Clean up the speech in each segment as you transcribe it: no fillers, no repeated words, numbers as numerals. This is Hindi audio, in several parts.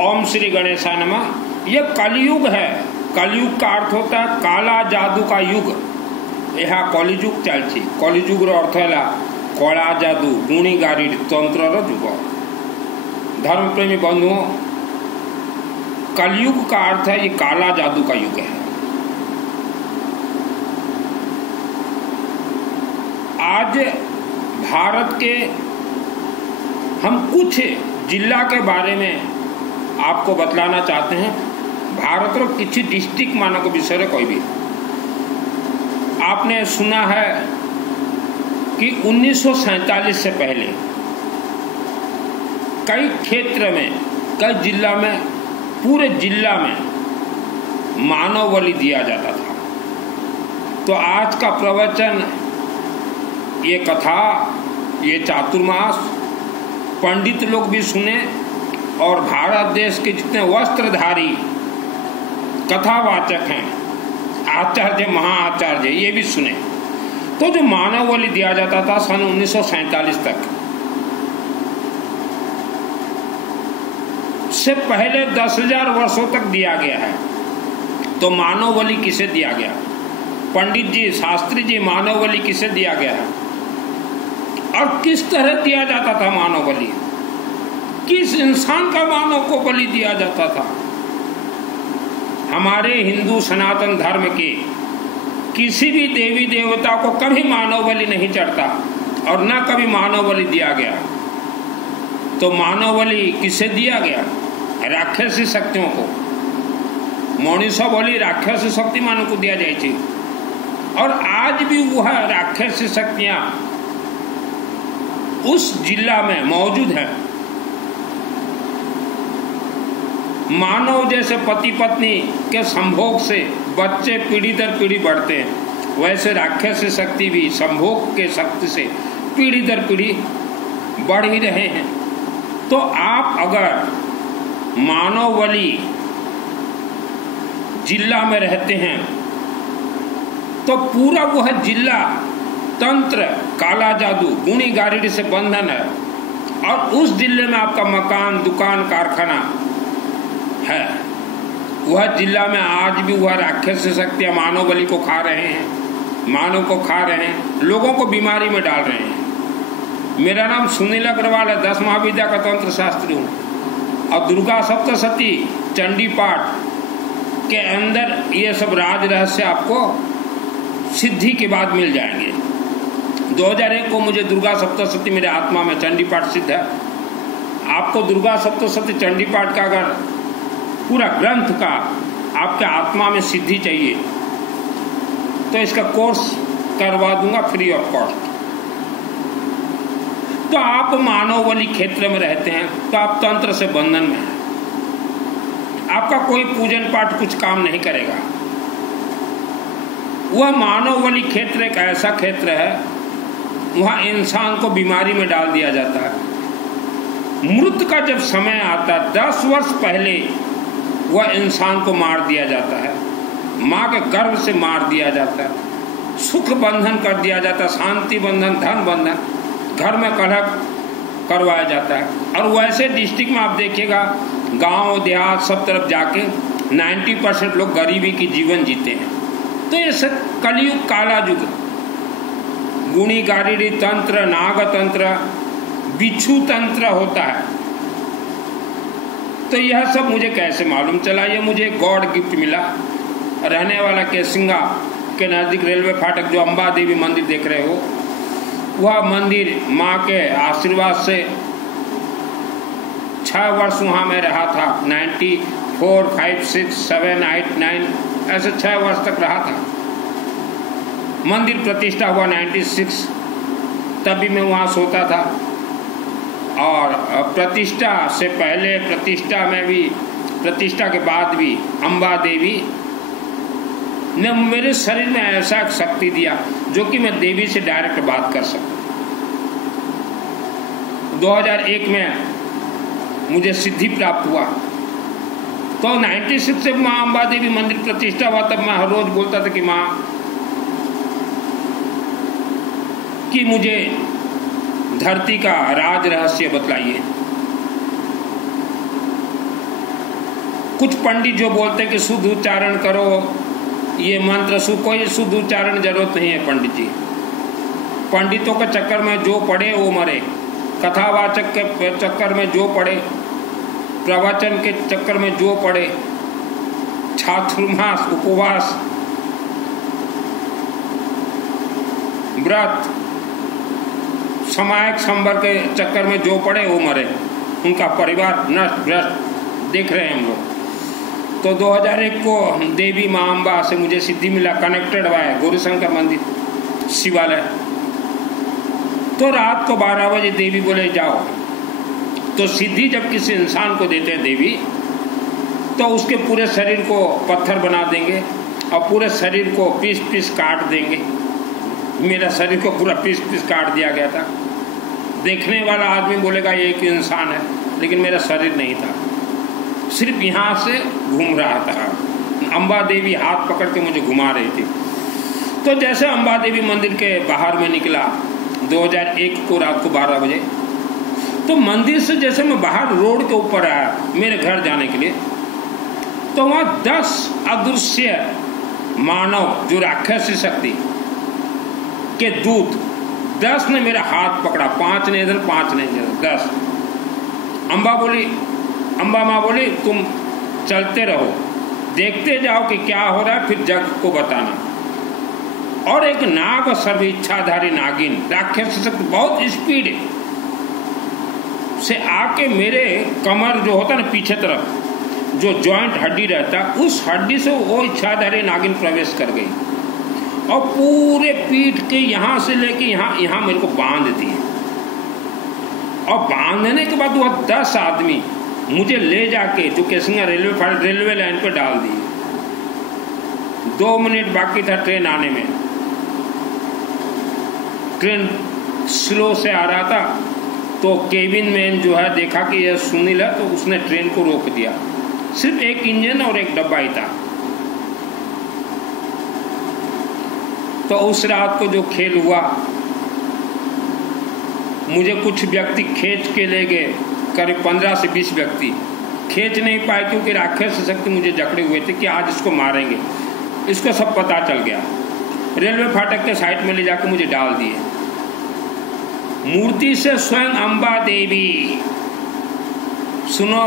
ओम श्री गणेशाय नमः। यह कलयुग है। कलयुग का अर्थ होता है काला जादू का युग। यह कलिजुग चलती। कलिजुग अर्थ है कला जादू गुणी गाड़ी तंत्र जुग। धर्म प्रेमी बंधुओं, कलयुग का अर्थ है ये काला जादू का युग है। आज भारत के हम कुछ जिला के बारे में आपको बतलाना चाहते हैं। भारत रो किसी डिस्ट्रिक्ट मानक विषय कोई भी आपने सुना है कि 1947 से पहले कई क्षेत्र में, कई जिला में, पूरे जिला में मानव बलि दिया जाता था। तो आज का प्रवचन, ये कथा, ये चातुर्मास पंडित लोग भी सुने और भारत देश के जितने वस्त्रधारी कथावाचक हैं, आचार्य महाआचार्य, ये भी सुने। तो जो मानव बलि दिया जाता था सन 1947 तक से पहले 10,000 वर्षों तक दिया गया है। तो मानव बलि किसे दिया गया? पंडित जी, शास्त्री जी, मानव बलि किसे दिया गया है और किस तरह दिया जाता था मानव बलि? किस इंसान का मानव को बलि दिया जाता था? हमारे हिंदू सनातन धर्म के किसी भी देवी देवता को कभी मानव बलि नहीं चढ़ता और न कभी मानव बलि दिया गया। तो मानव बलि किसे दिया गया? राक्षसी शक्तियों को। मनुष्य बलि राक्षसी शक्ति मानव को दिया जाए। और आज भी वह राक्षसी शक्तियां उस जिला में मौजूद है। मानव जैसे पति पत्नी के संभोग से बच्चे पीढ़ी दर पीढ़ी बढ़ते हैं, वैसे राक्षसी शक्ति भी संभोग के शक्ति से पीढ़ी दर पीढ़ी बढ़ ही रहे हैं। तो आप अगर मानव बलि जिला में रहते हैं तो पूरा वह जिला तंत्र, काला जादू, गुणी गारिडी से बंधन है। और उस जिले में आपका मकान, दुकान, कारखाना है। वह जिला में आज भी वह राक्षसी शक्तियां मानव बलि को खा रहे हैं, मानव को खा रहे हैं, लोगों को बीमारी में डाल रहे हैं। मेरा नाम सुनील अग्रवाल है, 10 महाविद्या का तंत्र शास्त्री हूँ। और दुर्गा सप्तशती चंडी पाठ के अंदर ये सब राज रहस्य आपको सिद्धि के बाद मिल जाएंगे। 2001 को मुझे दुर्गा सप्तशती मेरे आत्मा में चंडी पाठ सिद्ध है। आपको दुर्गा सप्तशती चंडी पाठ का अगर पूरा ग्रंथ का आपके आत्मा में सिद्धि चाहिए तो इसका कोर्स करवा दूंगा फ्री ऑफ कॉस्ट। तो आप मानव बलि क्षेत्र में रहते हैं तो आप तंत्र से बंधन में हैं। आपका कोई पूजन पाठ कुछ काम नहीं करेगा। वह मानव बलि क्षेत्र एक ऐसा क्षेत्र है, वहाँ इंसान को बीमारी में डाल दिया जाता है। मृत का जब समय आता है 10 वर्ष पहले वह इंसान को मार दिया जाता है, माँ के गर्भ से मार दिया जाता है, सुख बंधन कर दिया जाता है, शांति बंधन, धन बंधन, घर में कलह करवाया जाता है। और वैसे डिस्ट्रिक्ट में आप देखिएगा गांव देहात सब तरफ जाके 90% लोग गरीबी की जीवन जीते हैं। तो ये सब कलयुग काला युग, गुणी गारिडी तंत्र, नाग तंत्र, बिच्छू तंत्र होता है। तो यह सब मुझे कैसे मालूम चला? ये मुझे गॉड गिफ्ट मिला। रहने वाला केसिंगा के नज़दीक रेलवे फाटक जो अम्बा देवी मंदिर देख रहे हो, वह मंदिर माँ के आशीर्वाद से 6 वर्ष वहाँ मैं रहा था। 94, 5, 6, 7, 8, 9 ऐसे 6 वर्ष तक रहा था। मंदिर प्रतिष्ठा हुआ 96, तभी मैं वहाँ सोता था। और प्रतिष्ठा से पहले, प्रतिष्ठा में भी, प्रतिष्ठा के बाद भी अम्बा देवी ने मेरे शरीर में ऐसा शक्ति दिया जो कि मैं देवी से डायरेक्ट बात कर सकूं। 2001 में मुझे सिद्धि प्राप्त हुआ। तो 96 से माँ अम्बा देवी मंदिर प्रतिष्ठा हुआ, तब मैं हर रोज बोलता था कि माँ कि मुझे धरती का राज रहस्य बतलाइए। कुछ पंडित जो बोलते हैं कि शुद्ध उच्चारण करो, ये मंत्र कोई शुद्ध उच्चारण जरूरत नहीं है पंडित जी। पंडितों के चक्कर में जो पढ़े वो मरे, कथावाचक के चक्कर में जो पढ़े, प्रवचन के चक्कर में जो पढ़े, चातुर्मास, उपवास, व्रत, सामायिक संवर के चक्कर में जो पड़े वो मरे, उनका परिवार नष्ट भ्रष्ट देख रहे हैं हम लोग। तो 2001 को देवी माँ अम्बा से मुझे सिद्धि मिला, कनेक्टेड हुआ है गौरीशंकर मंदिर शिवालय। तो रात को 12 बजे देवी बोले जाओ। तो सिद्धि जब किसी इंसान को देते हैं देवी, तो उसके पूरे शरीर को पत्थर बना देंगे और पूरे शरीर को पीस पीस काट देंगे। मेरा शरीर को पूरा पीस पीस काट दिया गया था। देखने वाला आदमी बोलेगा ये एक इंसान है, लेकिन मेरा शरीर नहीं था, सिर्फ यहाँ से घूम रहा था। अम्बा देवी हाथ पकड़ के मुझे घुमा रही थी। तो जैसे अम्बा देवी मंदिर के बाहर में निकला 2001 को रात को 12 बजे, तो मंदिर से जैसे मैं बाहर रोड के ऊपर आया मेरे घर जाने के लिए, तो वहाँ 10 अदृश्य मानव जो राक्षसी शक्ति के दूत 10 ने मेरा हाथ पकड़ा, 5 ने इधर 5 ने इधर, 10। अम्बा माँ बोली तुम चलते रहो, देखते जाओ कि क्या हो रहा है, फिर जग को बताना। और एक नाग सर्व इच्छाधारी नागिन राक्षस शक्ति बहुत स्पीड से आके मेरे कमर जो होता ना पीछे तरफ जो जॉइंट हड्डी रहता, उस हड्डी से वो इच्छाधारी नागिन प्रवेश कर गई और पूरे पीठ के यहाँ से लेके यहाँ मेरे को बांध दिए। और बांधने के बाद वह 10 आदमी मुझे ले जाके जो केसिंगा रेलवे लाइन पे डाल दिए। 2 मिनट बाकी था ट्रेन आने में। ट्रेन स्लो से आ रहा था, तो केबिन मैन जो है देखा कि यह सुनील है, तो उसने ट्रेन को रोक दिया। सिर्फ एक इंजन और एक डब्बा ही था। तो उस रात को जो खेल हुआ, मुझे कुछ व्यक्ति खींच के ले गए, करीब 15 से 20 व्यक्ति। खींच नहीं पाए क्योंकि राक्षस शक्ति मुझे जकड़े हुए थे कि आज इसको मारेंगे। इसको सब पता चल गया। रेलवे फाटक के साइड में ले जाकर मुझे डाल दिए। मूर्ति से स्वयं अम्बा देवी, सुनो,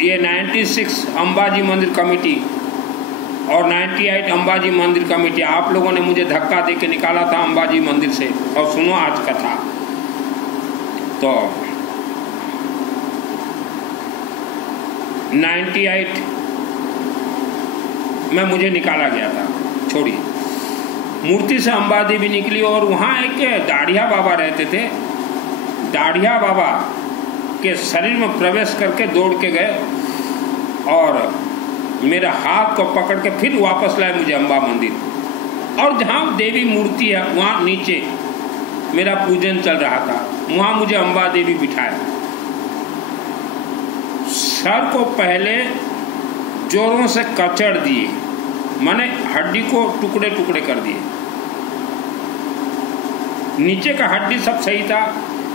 ये 96 अम्बाजी मंदिर कमेटी और 98 अम्बाजी मंदिर कमेटी, आप लोगों ने मुझे धक्का दे के निकाला था अम्बाजी मंदिर से। और सुनो आज कथा। तो 98 में मुझे निकाला गया था, छोड़िए। मूर्ति से अम्बा देवी निकली और वहाँ एक दाढ़िया बाबा रहते थे। दाढ़िया बाबा के शरीर में प्रवेश करके दौड़ के गए और मेरा हाथ को पकड़ के फिर वापस लाए मुझे अम्बा मंदिर। और जहाँ देवी मूर्ति है वहाँ नीचे मेरा पूजन चल रहा था, वहाँ मुझे अम्बा देवी बिठाया। सर को पहले जोरों से कचड़ दिए, माने हड्डी को टुकड़े टुकड़े कर दिए। नीचे का हड्डी सब सही था,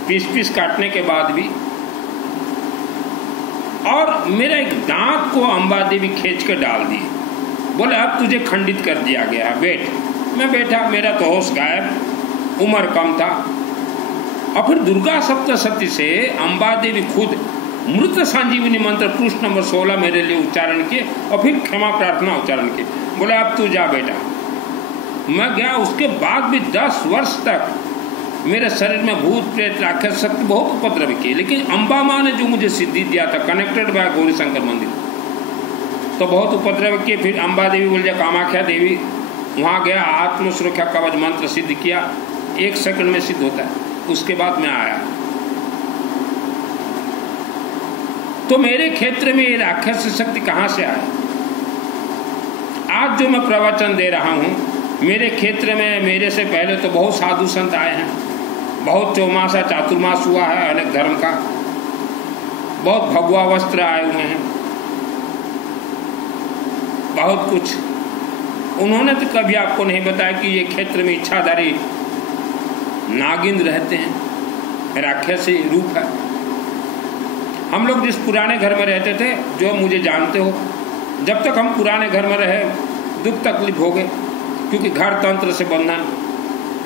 पीस पीस काटने के बाद भी। और मेरा एक दांत को अम्बा देवी खींच के डाल दी। बोले अब तुझे खंडित कर दिया गया है, बैठ। मैं बैठा, मेरा तो होश गायब, उम्र कम था। और फिर दुर्गा सप्तशती से अम्बा देवी खुद मृत संजीवनी मंत्र पुरुष नंबर 16 मेरे लिए उच्चारण किए और फिर क्षमा प्रार्थना उच्चारण किए। बोला अब तू जा बेटा। मैं गया। उसके बाद भी 10 वर्ष तक मेरे शरीर में भूत प्रेत राक्षस शक्ति बहुत उपद्रव किए, लेकिन अम्बा माँ ने जो मुझे सिद्धि दिया था, कनेक्टेड बाय गौरी शंकर मंदिर, तो बहुत उपद्रव किए। फिर अम्बा देवी बोल जा कामाख्या देवी, वहाँ गया, आत्म सुरक्षा कवच मंत्र सिद्ध किया, 1 सेकंड में सिद्ध होता है। उसके बाद मैं आया। तो मेरे क्षेत्र में ये राक्षस शक्ति कहाँ से आए? आज जो मैं प्रवचन दे रहा हूँ, मेरे क्षेत्र में मेरे से पहले तो बहुत साधु संत आए हैं, बहुत चौमासा चातुर्मास हुआ है अनेक धर्म का, बहुत भगवा वस्त्र आए हुए हैं, बहुत कुछ। उन्होंने तो कभी आपको नहीं बताया कि ये क्षेत्र में इच्छाधारी नागिन रहते हैं, राक्षसी रूप है। हम लोग जिस पुराने घर में रहते थे, जो मुझे जानते हो, जब तक हम पुराने घर में रहे दुख तकलीफ हो गए, क्योंकि घर तंत्र से बंधन।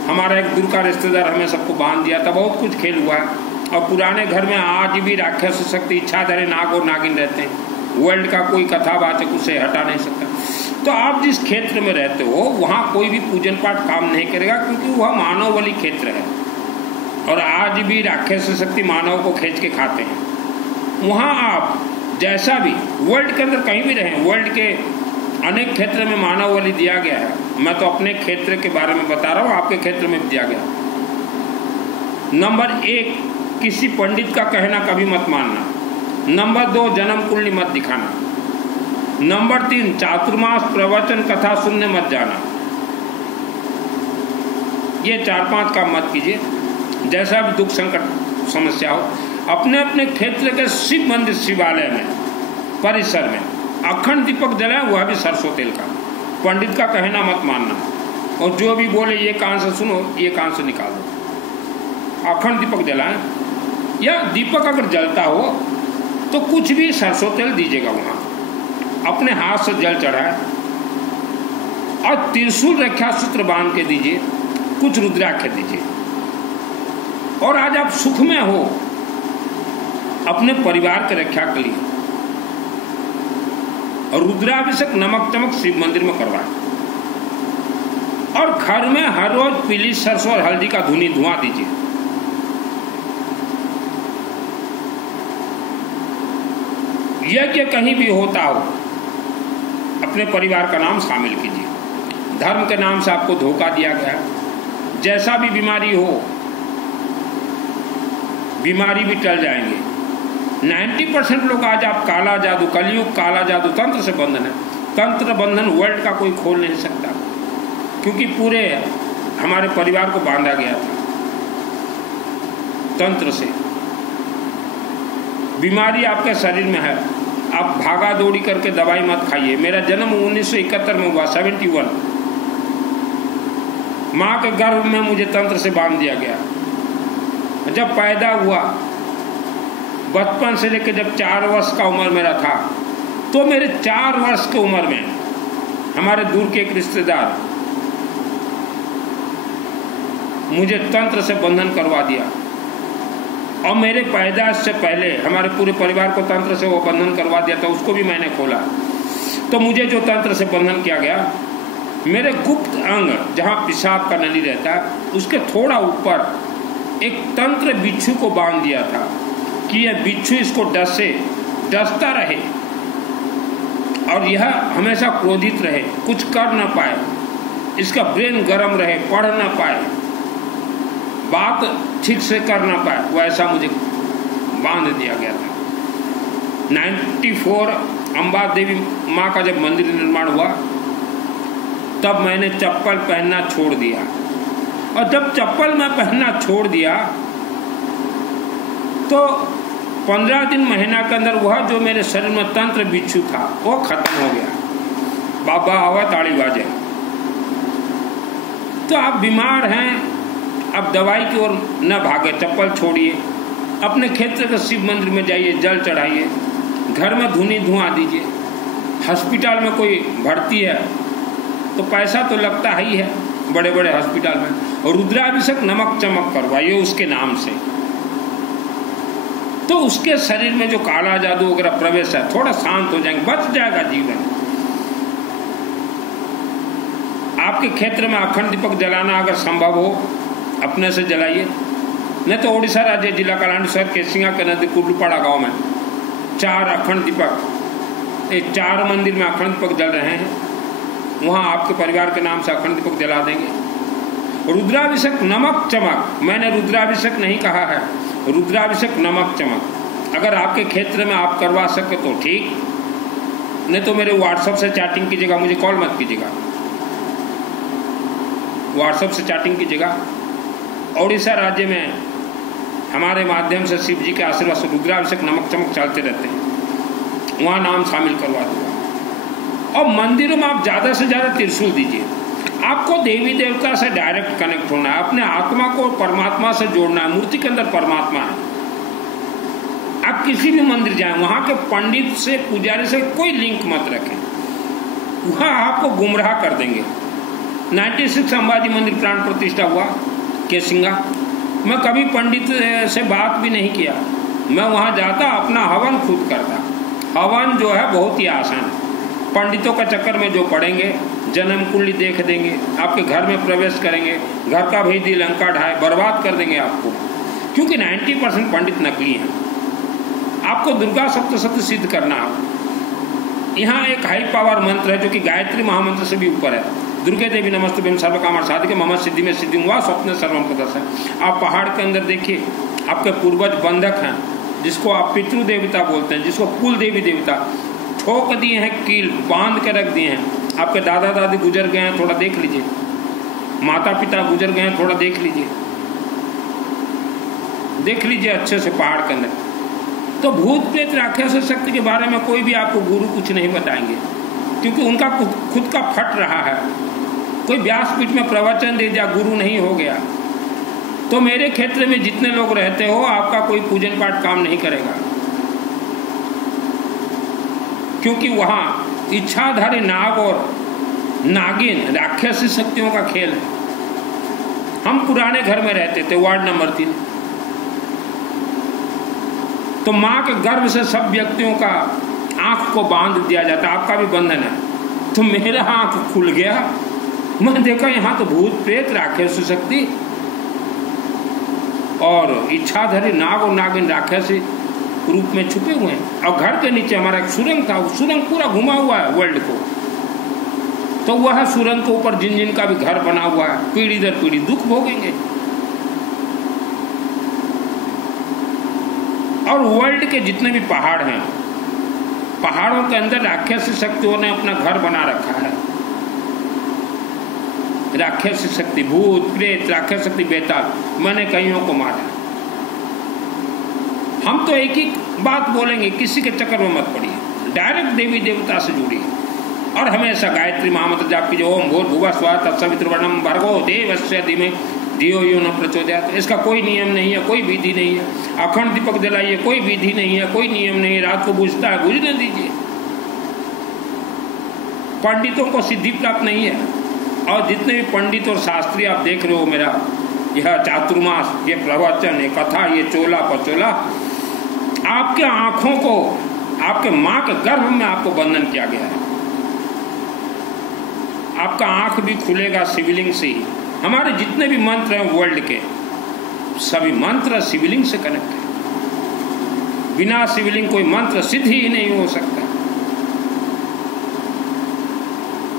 हमारा एक दूर का रिश्तेदार हमें सबको बांध दिया था, बहुत कुछ खेल हुआ है। और पुराने घर में आज भी राक्षस शक्ति, इच्छाधारी नाग और नागिन रहते हैं। वर्ल्ड का कोई कथावाचक उसे हटा नहीं सकता। तो आप जिस क्षेत्र में रहते हो वहाँ कोई भी पूजन पाठ काम नहीं करेगा, क्योंकि वह मानव बलि क्षेत्र है और आज भी राक्षस शक्ति मानव को खींच के खाते हैं। वहाँ आप जैसा भी वर्ल्ड के अंदर कहीं भी रहें, वर्ल्ड के अनेक क्षेत्र में मानव बलि दिया गया है। मैं तो अपने क्षेत्र के बारे में बता रहा हूँ, आपके क्षेत्र में भी दिया गया। नंबर 1, किसी पंडित का कहना कभी मत मानना। नंबर 2, जन्म कुंडली मत दिखाना। नंबर 3, चातुर्मास प्रवचन कथा सुनने मत जाना। ये 4-5 काम मत कीजिए। जैसा भी दुख संकट समस्या हो, अपने अपने क्षेत्र के शिव मंदिर शिवालय में परिसर में अखंड दीपक जलाए, हुआ भी सरसों तेल का। पंडित का कहना मत मानना, और जो भी बोले ये कान से सुनो, ये कान से निकाल दो। अखंड दीपक जलाएं, या दीपक अगर जलता हो तो कुछ भी सरसों तेल दीजिएगा वहाँ। अपने हाथ से जल चढ़ाए और त्रिशूल रक्षा सूत्र बांध के दीजिए, कुछ रुद्राक्ष दीजिए। और आज आप सुख में हो, अपने परिवार की रक्षा के लिए और रुद्राभिषेक नमक चमक शिव मंदिर में करवाएं। और घर में हर रोज पीली सरसों और हल्दी का धुआं दीजिए। यज्ञ कहीं भी होता हो, अपने परिवार का नाम शामिल कीजिए। धर्म के नाम से आपको धोखा दिया गया है। जैसा भी बीमारी हो, बीमारी भी टल जाएंगे। 90% लोग आज आप काला जादू, कलयुग काला जादू, तंत्र से बंधन है। तंत्र बंधन वर्ल्ड का कोई खोल नहीं सकता, क्योंकि पूरे हमारे परिवार को बांधा गया था तंत्र से। बीमारी आपके शरीर में है, आप भागा दौड़ी करके दवाई मत खाइए। मेरा जन्म 1971 में हुआ, 71। माँ के गर्भ में मुझे तंत्र से बांध दिया गया। जब पैदा हुआ, बचपन से लेकर जब 4 वर्ष का उम्र मेरा था, तो मेरे 4 वर्ष की उम्र में हमारे दूर के एक रिश्तेदार मुझे तंत्र से बंधन करवा दिया। और मेरे पैदाइश से पहले हमारे पूरे परिवार को तंत्र से वो बंधन करवा दिया था, उसको भी मैंने खोला। तो मुझे जो तंत्र से बंधन किया गया, मेरे गुप्त अंग जहाँ पेशाब का नली रहता है, उसके थोड़ा ऊपर एक तंत्र बिच्छू को बांध दिया था कि यह बिच्छू इसको डसता रहे और यह हमेशा क्रोधित रहे, कुछ कर ना पाए, इसका ब्रेन गर्म रहे, पढ़ ना पाए, बात ठीक से कर ना पाए, वैसा मुझे बांध दिया गया था। 94 अम्बा देवी माँ का जब मंदिर निर्माण हुआ, तब मैंने चप्पल पहनना छोड़ दिया। और जब चप्पल मैं पहनना छोड़ दिया तो 15 दिन महीना के अंदर वह जो मेरे शरीर में तंत्र बिच्छू था वो खत्म हो गया। बाबा आवा ताड़ी बाजे। तो आप बीमार हैं, अब दवाई की ओर न भागे, चप्पल छोड़िए, अपने क्षेत्र के शिव मंदिर में जाइए, जल चढ़ाइए, घर में धुआं दीजिए। हॉस्पिटल में कोई भर्ती है तो पैसा तो लगता ही है बड़े बड़े हॉस्पिटल में, और रुद्राभिषेक नमक चमक करवाइए उसके नाम से, तो उसके शरीर में जो काला जादू वगैरह प्रवेश है थोड़ा शांत हो जाएंगे, बच जाएगा जीवन। आपके क्षेत्र में अखंड दीपक जलाना अगर संभव हो अपने से जलाइए, नहीं तो ओडिशा राज्य जिला कलांडेश्वर केसिंगा के नदी कुर्लुपाड़ा गांव में 4 अखंड दीपक, 4 मंदिर में अखंड दीपक जल रहे हैं, वहाँ आपके परिवार के नाम से अखंड दीपक जला देंगे। रुद्राभिषेक नमक चमक, मैंने रुद्राभिषेक नहीं कहा है, रुद्राभिषेक नमक चमक अगर आपके क्षेत्र में आप करवा सके तो ठीक, नहीं तो मेरे व्हाट्सएप से चैटिंग कीजिएगा, मुझे कॉल मत कीजिएगा, व्हाट्सएप से चैटिंग कीजिएगा। ओडिशा राज्य में हमारे माध्यम से शिव जी के आशीर्वाद से रुद्राभिषेक नमक चमक चलते रहते हैं, वहाँ नाम शामिल करवा दूँगा। और मंदिरों में आप ज़्यादा से ज़्यादा त्रिशूल दीजिए। आपको देवी देवता से डायरेक्ट कनेक्ट होना है, अपने आत्मा को परमात्मा से जोड़ना है। मूर्ति के अंदर परमात्मा है, आप किसी भी मंदिर जाएं, वहां के पंडित से पुजारी से कोई लिंक मत रखें, वहां आपको गुमराह कर देंगे। 96 अंबाजी मंदिर प्राण प्रतिष्ठा हुआ केसिंगा, मैं कभी पंडित से बात भी नहीं किया, मैं वहां जाता अपना हवन खुद करता। हवन जो है बहुत ही आसान है, पंडितों का चक्कर में जो पड़ेंगे, जन्म कुंडली देख देंगे, आपके घर में प्रवेश करेंगे, घर का भेदी लंका ढाए बर्बाद कर देंगे आपको, क्योंकि 90% पंडित नकली हैं। आपको दुर्गा सप्तशती सिद्ध करना है। यहाँ एक हाई पावर मंत्र है जो कि गायत्री महामंत्र से भी ऊपर है। दुर्गे देवी नमस्तुभ्यं सर्वकाम साधिके मम सिद्धि में सिद्धि हुआ स्वप्न सर्वम प्रदर्शन। आप पहाड़ के अंदर देखिए, आपके पूर्वज बंधक हैं, जिसको आप पितृ देवता बोलते हैं, जिसको कुल देवी देवता, ठोक दिए हैं, कील बांध के रख दिए हैं। आपके दादा दादी गुजर गए हैं, थोड़ा देख लीजिए, माता पिता गुजर गए हैं, थोड़ा देख लीजिए, देख लीजिए अच्छे से पहाड़ के अंदर। तो भूत प्रेत राक्षस शक्ति के बारे में कोई भी आपको गुरु कुछ नहीं बताएंगे, क्योंकि उनका खुद का फट रहा है। कोई व्यासपीठ में प्रवचन दे दिया, गुरु नहीं हो गया, तो मेरे क्षेत्र में जितने लोग रहते हो, आपका कोई पूजन पाठ काम नहीं करेगा, क्योंकि वहां इच्छाधारी नाग और नागिन राक्षसी शक्तियों का खेल है। हम पुराने घर में रहते थे, वार्ड नंबर 3, तो माँ के गर्भ से सब व्यक्तियों का आंख को बांध दिया जाता, आपका भी बंधन है। तो मेरा आंख खुल गया, मैं देखा यहाँ तो भूत प्रेत राक्षसी शक्ति और इच्छाधारी नाग और नागिन राक्षसी रूप में छुपे हुए हैं। और घर के नीचे हमारा एक सुरंग था, सुरंग पूरा घुमा हुआ है वर्ल्ड को, तो वह सुरंग के ऊपर जिन जिन का भी घर बना हुआ है, पीढ़ी दर पीढ़ी दुख भोगेंगे। और वर्ल्ड के जितने भी पहाड़ हैं, पहाड़ों के अंदर राक्षसी शक्तियों ने अपना घर बना रखा है। राक्षसी शक्ति, भूत प्रेत, राक्षस शक्ति, बेताल, मैंने कईयों को मारा। हम तो एक ही बात बोलेंगे, किसी के चक्कर में मत पड़िए, डायरेक्ट देवी देवता से जुड़िए और हमेशा गायत्री महामंत्र जाप कीजिए। ओम भूर्भुवः स्वः तत्सवितुर्वरेण्यं भर्गो देवस्य धीमहि धियो यो न प्रचोदयात्। इसका कोई नियम नहीं है, कोई विधि नहीं है। अखंड दीपक जलाइए, कोई विधि नहीं है, कोई नियम नहीं है। रात को बुझता है, बुझने दीजिए। पंडितों को सिद्धि प्राप्त नहीं है। और जितने भी पंडित और शास्त्री आप देख रहे हो, मेरा यह चातुर्मास, ये प्रवचन, ये कथा, ये चोला पचोला, आपके आंखों को, आपके माँ के गर्भ में आपको बंधन किया गया है। आपका आंख भी खुलेगा शिवलिंग से ही। हमारे जितने भी मंत्र हैं वर्ल्ड के, सभी मंत्र शिवलिंग से कनेक्ट है। बिना शिवलिंग कोई मंत्र सिद्ध ही नहीं हो सकता।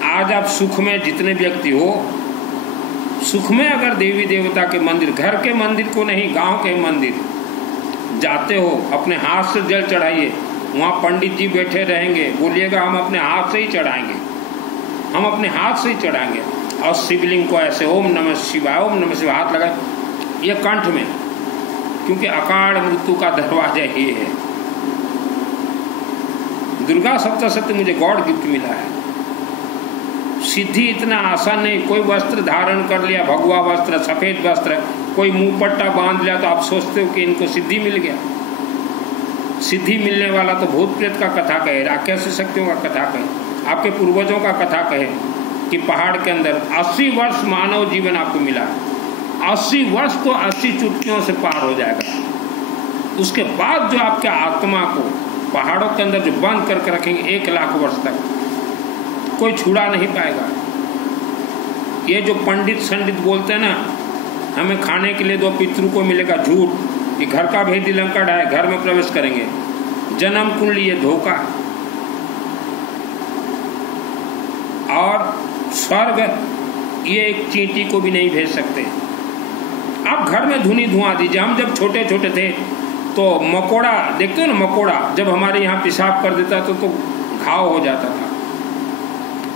आज आप सुख में जितने व्यक्ति हो, सुख में अगर देवी देवता के मंदिर, घर के मंदिर को नहीं, गांव के मंदिर जाते हो, अपने हाथ से जल चढ़ाइए। वहाँ पंडित जी बैठे रहेंगे, बोलिएगा हम अपने हाथ से ही चढ़ाएंगे, हम अपने हाथ से ही चढ़ाएंगे। और शिवलिंग को ऐसे ओम नमः शिवाय, ओम नमः शिवाय हाथ लगाए, ये कंठ में, क्योंकि अकाल मृत्यु का दरवाजा ये है। दुर्गा सप्तशती मुझे गॉड गिफ्ट मिला है। सिद्धि इतना आसान नहीं। कोई वस्त्र धारण कर लिया, भगवा वस्त्र, सफेद वस्त्र, कोई मुंह पट्टा बांध लिया तो आप सोचते हो कि इनको सिद्धि मिल गया। सिद्धि मिलने वाला तो भूत प्रेत का कथा कहे, राक्षसी शक्तियों का कथा कहे, आपके पूर्वजों का कथा कहे कि पहाड़ के अंदर 80 वर्ष मानव जीवन आपको मिला। 80 वर्ष तो 80 चुटकियों से पार हो जाएगा। उसके बाद जो आपके आत्मा को पहाड़ों के अंदर जो बंद करके रखेंगे 1 लाख वर्ष तक, कोई छुड़ा नहीं पाएगा। ये जो पंडित संडित बोलते हैं ना, हमें खाने के लिए 2 पितृ को मिलेगा, झूठ। ये घर का भेदी लंका ढाए, घर में प्रवेश करेंगे, जन्म कुंडली, ये धोखा। और स्वर्ग, ये एक चींटी को भी नहीं भेज सकते। आप घर में धुनी धुआं दीजिए। हम जब छोटे छोटे थे तो मकोड़ा, देखते हो ना, मकोड़ा जब हमारे यहाँ पेशाब कर देता तो घाव हो जाता था।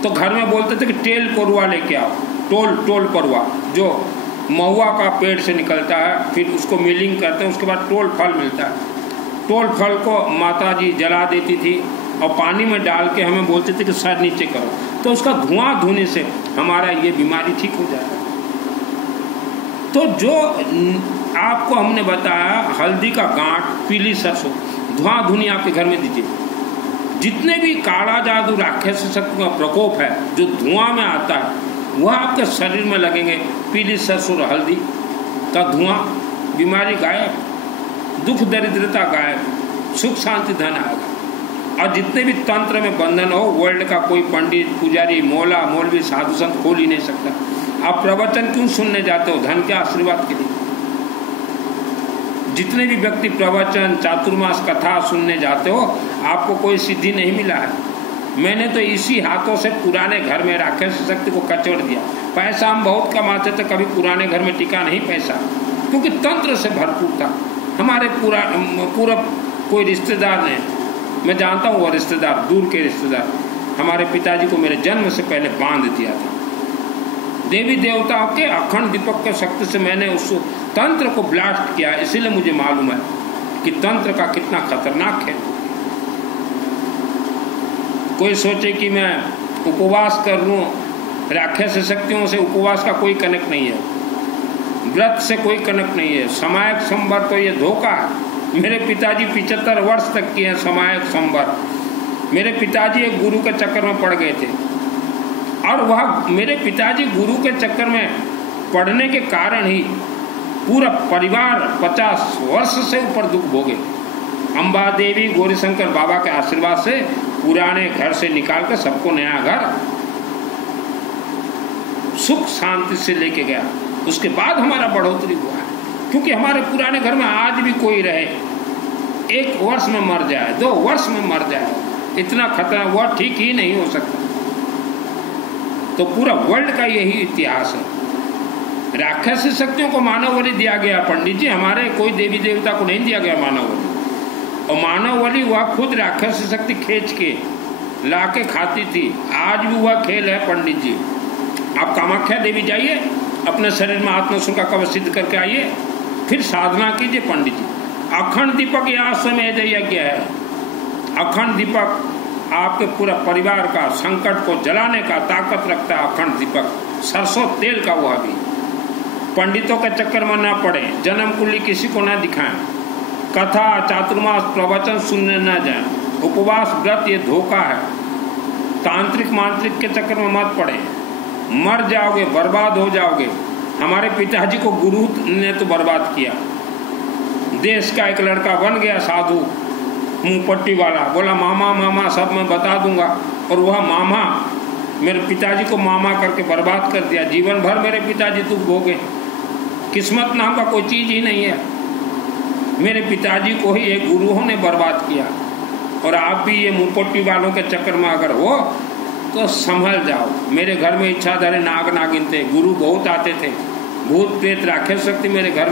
तो घर में बोलते थे कि टेल परुआ लेके आओ, टोल परुआ, जो महुआ का पेड़ से निकलता है, फिर उसको मिलिंग करते हैं, उसके बाद टोल फल मिलता है। टोल फल को माता जी जला देती थी और पानी में डाल के हमें बोलते थे कि सर नीचे करो, तो उसका धुआं धोने से हमारा ये बीमारी ठीक हो जाएगा। तो जो आपको हमने बताया, हल्दी का गांठ, पीली सरसों, धुआं धुनी आपके घर में दीजिए। जितने भी काला जादू राक्षस शक्ति का प्रकोप है जो धुआं में आता है वह आपके शरीर में लगेंगे। पीली सरसों और हल्दी का धुआं, बीमारी गायब, दुख दरिद्रता गायब, सुख शांति धन आएगा। और जितने भी तंत्र में बंधन हो, वर्ल्ड का कोई पंडित, पुजारी, मौला, मौलवी, साधु संत खोल ही नहीं सकता। आप प्रवचन क्यों सुनने जाते हो? धन के आशीर्वाद के लिए। जितने भी व्यक्ति प्रवचन, चातुर्मास, कथा सुनने जाते हो, आपको कोई सिद्धि नहीं मिला है। मैंने तो इसी हाथों से पुराने घर में राक्षस शक्ति को कचोड़ दिया। पैसा हम बहुत कमाते थे, कभी पुराने घर में टिका नहीं पैसा, क्योंकि तंत्र से भरपूर था। हमारे पूरा कोई रिश्तेदार ने, मैं जानता हूँ वह रिश्तेदार, दूर के रिश्तेदार, हमारे पिताजी को मेरे जन्म से पहले बांध दिया था। देवी देवताओं के अखंड दीपक के शक्ति से मैंने उस तंत्र को ब्लास्ट किया। इसीलिए मुझे मालूम है कि तंत्र का कितना खतरनाक है। कोई सोचे कि मैं उपवास कर लूँ, राक्षस शक्तियों से उपवास का कोई कनेक्ट नहीं है, व्रत से कोई कनेक्ट नहीं है। सामायिक संवर तो ये धोखा है। मेरे पिताजी 75 वर्ष तक किए हैं सामायिक संवर। मेरे पिताजी एक गुरु के चक्कर में पड़ गए थे, और वह मेरे पिताजी गुरु के चक्कर में पड़ने के कारण ही पूरा परिवार 50 वर्ष से ऊपर दुख भोगे। अम्बा देवी गौरीशंकर बाबा के आशीर्वाद से पुराने घर से निकाल कर सबको नया घर सुख शांति से लेके गया। उसके बाद हमारा बढ़ोतरी हुआ है, क्योंकि हमारे पुराने घर में आज भी कोई रहे, 1 वर्ष में मर जाए, 2 वर्ष में मर जाए, इतना खतरा हुआ, ठीक ही नहीं हो सकता। तो पूरा वर्ल्ड का यही इतिहास है। राक्षस शक्तियों को मानव बलि दिया गया पंडित जी, हमारे कोई देवी देवता को नहीं दिया गया मानव बलि। और मानव बलि वह खुद राक्षस शक्ति खींच के ला के खाती थी। आज भी वह खेल है पंडित जी। आप कामाख्या देवी जाइए, अपने शरीर में आत्मस्वर का कवच सिद्ध करके आइए, फिर साधना कीजिए पंडित जी। अखंड दीपक यहाँ समय यज्ञ है। अखंड दीपक आपके पूरा परिवार का संकट को जलाने का ताकत रखता है। अखंड दीपक सरसों तेल का, वह भी पंडितों के चक्कर में ना पड़े, जन्म कुंडली किसी को ना दिखाएं, कथा चातुर्मास प्रवचन सुनने ना जाएं, उपवास व्रत ये धोखा है। तांत्रिक मांत्रिक के चक्कर में मत पड़े, मर जाओगे, बर्बाद हो जाओगे। हमारे पिताजी को गुरु ने तो बर्बाद किया। देश का एक लड़का बन गया साधु, मुंह पट्टी वाला, बोला मामा मामा सब मैं बता दूंगा, और वह मामा मेरे पिताजी को मामा करके बर्बाद कर दिया। जीवन भर मेरे पिताजी दुख भोगे। किस्मत नाम का कोई चीज ही नहीं है। मेरे पिताजी को ही एक गुरुओं ने बर्बाद किया। और आप भी ये मुंह पट्टी वालों के चक्कर में अगर हो तो संभल जाओ। मेरे घर में इच्छाधारी नाग नागिन थे, गुरु बहुत आते थे, भूत प्रेत राक्षस शक्ति मेरे घर